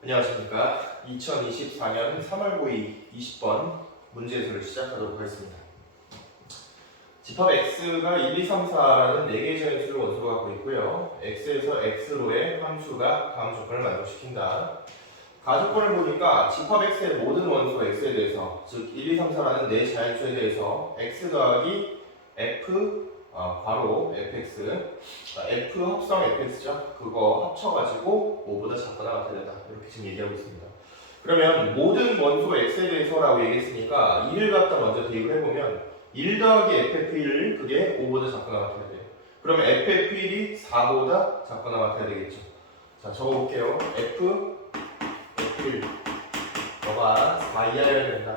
안녕하십니까. 2024년 3월 고2 20번 문제수를 시작하도록 하겠습니다. 집합 x가 1, 2, 3, 4라는 4개의 자연수를 원소로 갖고 있고요. x에서 x로의 함수가 다음 조건을 만족시킨다. 가조건을 보니까 집합 x의 모든 원소 x에 대해서, 즉 1, 2, 3, 4라는 4 자연수에 대해서 x 더하기 f 괄호 fx, f 합성 fx죠. 그거 합쳐가지고 5보다 작거나 같아야 된다. 이렇게 지금 얘기하고 있습니다. 그러면 모든 원소 x에 대해서라고 얘기했으니까 1을 갖다 먼저 대입을 해보면 1 더하기 ff1 그게 5보다 작거나 같아야 돼요. 그러면 ff1이 4보다 작거나 같아야 되겠죠. 자, 적어볼게요. f1 너가 4 이하여야 된다.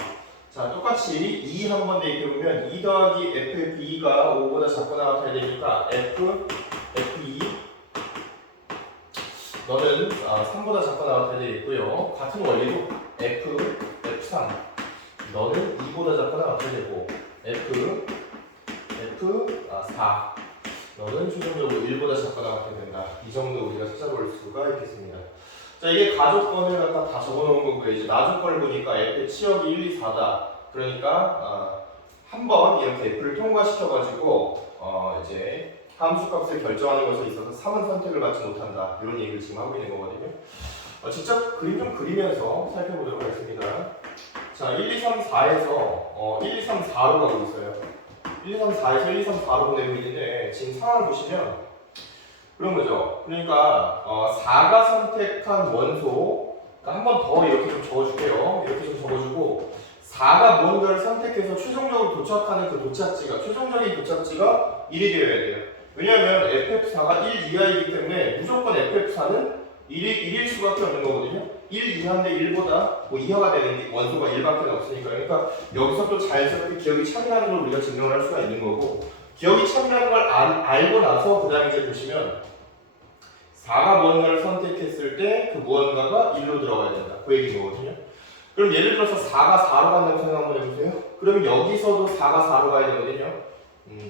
자, 똑같이 2 한번 대입해보면 2 더하기 ff2가 5보다 작거나 같아야 되니까 f2 너는 3보다 작거나 같아야 되겠고요. 같은 원리로 f3 너는 2보다 작거나 같아야 되고 f4 너는 최종적으로 1보다 작거나 같아야 된다. 이 정도 우리가 찾아볼 수가 있겠습니다. 자, 이게 가조건을 갖다 다 적어놓은 거고요. 이제 나조건을 보니까 f의 치역이 1, 2, 4다. 그러니까 한번 이렇게 f를 통과시켜가지고 이제 함수값을 결정하는 것에 있어서 3은 선택을 받지 못한다. 이런 얘기를 지금 하고 있는 거거든요. 직접 그림 좀 그리면서 살펴보도록 하겠습니다. 자, 1, 2, 3, 4에서 1, 2, 3, 4로 가고 있어요. 1, 2, 3, 4에서 1, 2, 3, 4로 보내고 있는데 지금 상황을 보시면 그런 거죠. 그러니까 4가 선택한 원소, 한 번 더 이렇게 좀 적어줄게요. 이렇게 좀 적어주고 4가 무언가를 선택해서 최종적으로 도착하는 그 도착지가, 최종적인 도착지가 1이 되어야 돼요. 왜냐하면 ff4가 1 이하이기 때문에 무조건 ff4는 1일 수밖에 없는 거거든요. 1 이하인데 1보다 뭐 이하가 되는 원소가 1밖에 없으니까. 그러니까 여기서 또 자연스럽게 기억이 참이라는 걸 우리가 증명을 할 수가 있는 거고, 기억이 참이라는 걸 알고 나서 그 다음에 이제 보시면 4가 무언가를 선택했을 때 그 무언가가 1로 들어가야 된다. 그 얘기인 거거든요. 그럼 예를 들어서 4가 4로 간다고 생각 한번 해보세요. 그러면 여기서도 4가 4로 가야 되거든요.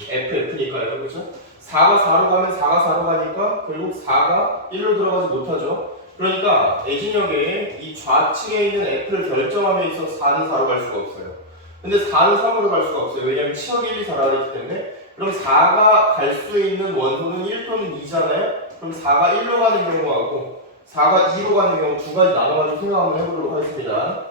FF니까요. 그렇죠? 4가 4로 가면 4가 4로 가니까 결국 4가 1로 들어가지 못하죠. 그러니까 대진역에 이 좌측에 있는 F를 결정함에 있어서 4는 4로 갈 수가 없어요. 근데 4는 3으로 갈 수가 없어요. 왜냐하면 치역이 1, 2, 4라고 했기 때문에. 그럼 4가 갈 수 있는 원소는 1 또는 2잖아요. 그럼 4가 1로 가는 경우하고 4가 2로 가는 경우 두 가지 나눠가지고 생각 한번 해보도록 하겠습니다.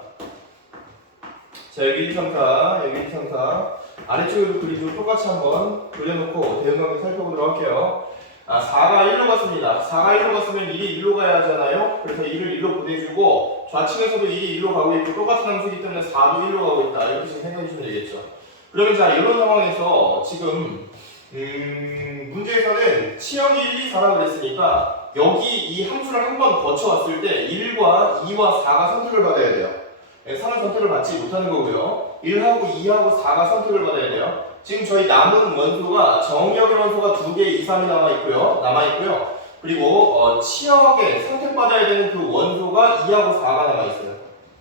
자, 여기 1, 2, 3, 4, 여기 1, 2, 3, 4 아래쪽에도 그리고 똑같이 한번 그려놓고 대응관계 살펴보도록 할게요. 4가 1로 갔습니다. 4가 1로 갔으면 1이 1로 가야 하잖아요. 그래서 1을 1로 보내주고 좌측에서도 1이 1로 가고 있고 똑같은 함수이기 때문에 4도 1로 가고 있다. 이렇게 지금 생각해 주시면 되겠죠. 그러면 자, 이런 상황에서 지금 문제에서는 치역이 1, 2, 4라고 그랬으니까 여기 이 함수를 한번 거쳐왔을 때 1과 2와 4가 선택을 받아야 돼요. 3은 선택을 받지 못하는 거고요. 1하고 2하고 4가 선택을 받아야 돼요. 지금 저희 남은 원소가 정역의 원소가 2개, 2, 3이 남아있고요. 그리고 치역에 선택받아야 되는 그 원소가 2하고 4가 남아있어요.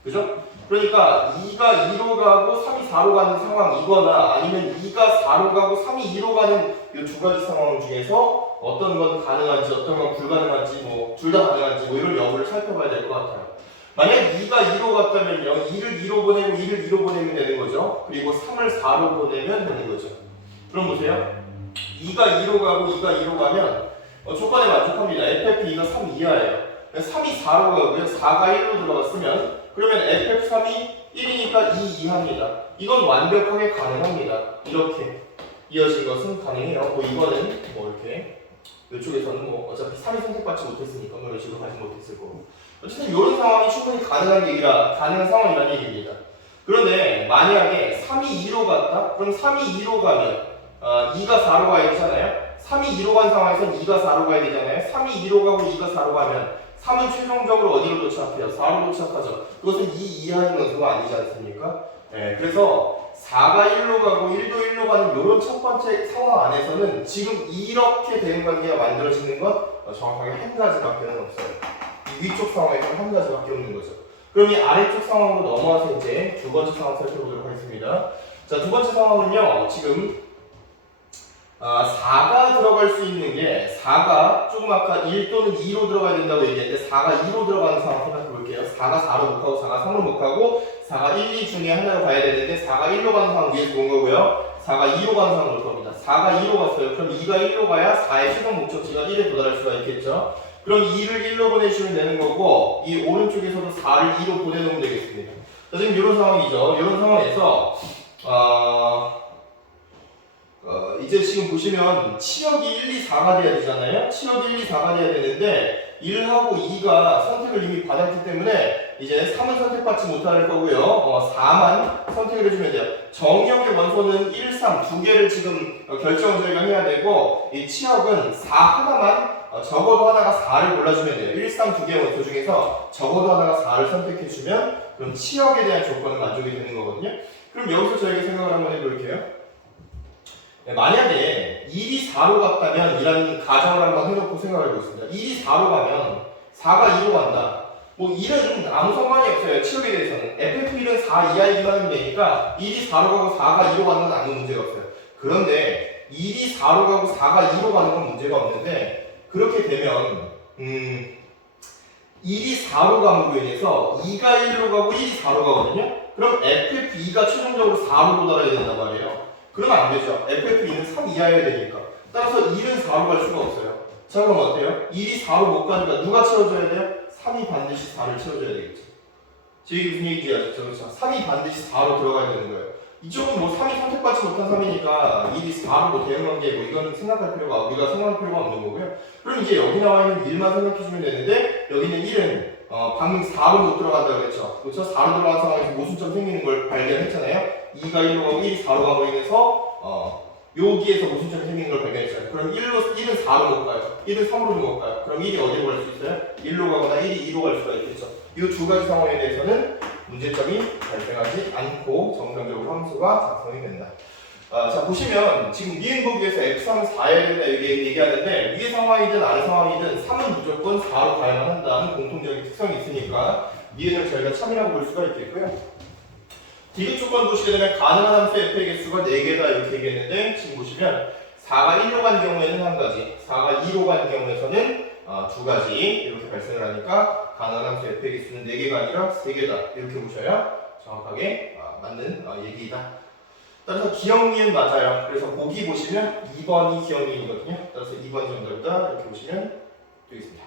그죠? 그러니까 2가 2로 가고 3이 4로 가는 상황이거나 아니면 2가 4로 가고 3이 2로 가는 이 두 가지 상황 중에서 어떤 건 가능한지 어떤 건 불가능한지 뭐 둘 다 가능한지 뭐 이런 여부를 살펴봐야 될 것 같아요. 만약 2가 2로 갔다면요 2를 2로 보내고 2를 2로 보내면 되는 거죠. 그리고 3을 4로 보내면 되는 거죠. 그럼 보세요. 2가 2로 가고 2가 2로 가면 조건에 만족합니다. FF2가 3 이하예요. 3이 4로 가고요. 4가 1로 들어갔으면 그러면 FF3이 1이니까 2 이하입니다. 이건 완벽하게 가능합니다. 이렇게 이어진 것은 가능해요. 뭐 이거는 뭐 이렇게 이쪽에서는 뭐 어차피 3이 선택받지 못했으니까 뭐 이런 식으로 가지 못했을 거고. 어쨌든 이런 상황이 충분히 가능한 상황이라는 얘기입니다. 그런데 만약에 3이 2로 갔다? 그럼 3이 2로 가면 2가 4로 가야 되잖아요. 3이 2로 간 상황에서는 2가 4로 가야 되잖아요. 3이 2로 가고 2가 4로 가면 3은 최종적으로 어디로 도착해요? 4로 도착하죠. 그것은 2 이하의 원소가 아니지 않습니까? 네, 그래서 4가 1로 가고 1도 1로 가는 이런 첫 번째 상황 안에서는 지금 이렇게 대응관계가 만들어지는 건 정확하게 한 가지밖에 없어요. 이 위쪽 상황에서는 한 가지밖에 없는 거죠. 그럼 이 아래쪽 상황으로 넘어와서 이제 두 번째 상황 살펴보도록 하겠습니다. 자, 두 번째 상황은요, 지금 4가 들어갈 수 있는 게 4가 조금 아까 1 또는 2로 들어가야 된다고 얘기했는데 4가 2로 들어가는 상황 생각해 볼게요. 4가 4로 못 가고 4가 3로 못 가고 4가 1, 2 중에 하나로 가야 되는데 4가 1로 가는 상황 위에서 본 거고요. 4가 2로 가는 상황 올 겁니다. 4가 2로 갔어요. 그럼 2가 1로 가야 4의 최종 목적지가 1에 도달할 수가 있겠죠. 그럼 2를 1로 보내주시면 되는 거고 이 오른쪽에서도 4를 2로 보내놓으면 되겠습니다. 자, 지금 이런 상황이죠. 이런 상황에서 이제 지금 보시면 치역이 1, 2, 4가 돼야 되잖아요. 치역이 1, 2, 4가 돼야 되는데 1하고 2가 선택을 이미 받았기 때문에 이제 3은 선택받지 못할 거고요. 4만 선택을 해주면 돼요. 정의역의 원소는 1, 3 두 개를 지금 결정을 저희가 해야 되고 이 치역은 4 하나만 적어도 하나가 4를 골라주면 돼요. 1, 3 두 개의 원소 중에서 적어도 하나가 4를 선택해주면 그럼 치역에 대한 조건은 만족이 되는 거거든요. 그럼 여기서 저희가 생각을 한번 해볼게요. 만약에 1이 4로 갔다면 이라는 가정을 한번 해놓고 생각을 해보겠습니다. 1이 4로 가면 4가 2로 간다. 뭐 1은 아무 상관이 없어요. 치역에 대해서는. FF1은 4 이하이기만 하면 되니까 1이 4로 가고 4가 2로 가는 건 아무 문제가 없어요. 그런데 1이 4로 가고 4가 2로 가는 건 문제가 없는데 그렇게 되면 1이 4로 감으로 인해서 2가 1로 가고 1이 4로 가거든요. 그럼 FF2가 최종적으로 4로 도달해야 된단 말이에요. 그러면 안 되죠. FF2는 3 이하여야 되니까. 따라서 1은 4로 갈 수가 없어요. 자, 그럼 어때요? 1이 4로 못 가니까 누가 채워줘야 돼요? 3이 반드시 4를 채워줘야 되겠죠. 지금 무슨 얘기인지 아셨죠? 그렇죠? 3이 반드시 4로 들어가야 되는 거예요. 이쪽은 뭐 3이 선택받지 못한 3이니까 1이 4로 뭐 대응한 게 뭐 이거는 생각할 필요가 우리가 생각할 필요가 없는 거고요. 그럼 이제 여기 나와 있는 1만 생각해주면 되는데 여기는 1은 방금 4로 못 들어간다고 그랬죠. 그렇죠? 4로 들어간 상황에서 모순점 생기는 걸 발견했잖아요. 2가 1로 가고 1이 4로 가고 인해서 여기에서 모순점이 생기는 걸 발견했잖아요. 그럼 1은 4로 못 가요. 1은 3으로 못 가요. 그럼 1이 어디로 갈 수 있어요? 1로 가거나 1이 2로 갈 수가 있겠죠. 이 두 가지 상황에 대해서는 문제점이 발생하지 않고 정상적으로 함수가 작성이 된다. 자, 보시면 지금 니은보기에서 F3은 4여야 된다 얘기하는데 위의 상황이든 아래 상황이든 3은 무조건 4로 가야만 한다는 공통적인 특성이 있으니까 니은을 저희가 참여하고 볼 수가 있겠고요. 디귿 조건 보시게 되면 가능한 함수 f의 개수가 4개다 이렇게 얘기했는데 지금 보시면 4가 1로 간 경우에는 한 가지, 4가 2로 간 경우에서는 두 가지 이렇게 발생을 하니까 가능한 함수 f의 개수는 4개가 아니라 3개다 이렇게 보셔야 정확하게 맞는 얘기이다. 따라서 기억니은 맞아요. 그래서 보기 보시면 2번이 기억니은이거든요. 따라서 2번이 정답이다 이렇게 보시면 되겠습니다.